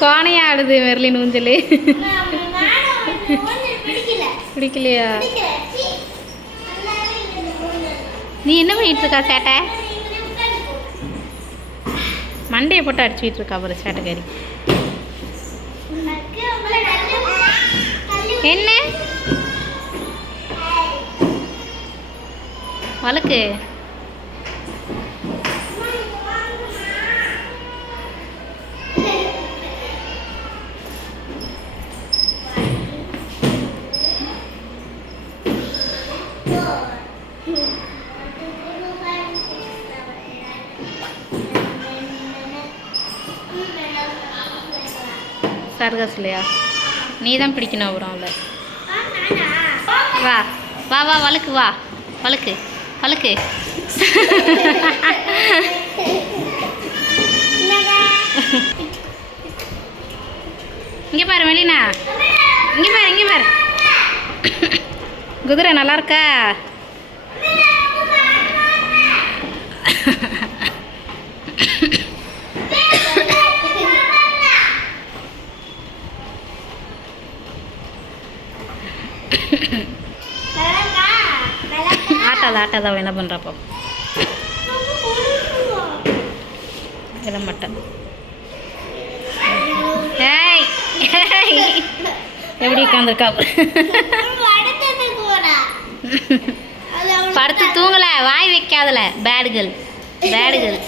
கோணையா ஆடுது மெர்லின் ஊஞ்சல். பிடிக்கலையா? நீ என்ன பண்ணிட்டு இருக்கா சேட்டை? மண்டையை போட்டு அடிச்சுட்டு இருக்கா ஒரு சேட்டைக்காரி. என்ன வழக்கு? சர்கஸ்லையா? நீ தான் பிடிக்கணும் அப்புறம் அவளை. வா வா வா வழுக்கு, வா வழுக்கு வழுக்கு. இங்கே பாரு மெலினா, இங்கே பாரு இங்கே பாரு. குதிரை நல்லா இருக்கா? ஆட்டாத அவன் என்ன பண்ணுறாப்போ? கிளம்பட்ட. ஏய் எப்படி உட்காந்துருக்கா? படுத்து தூங்கல, வாய் வைக்காதல. பேடுகள் பேடுகள்.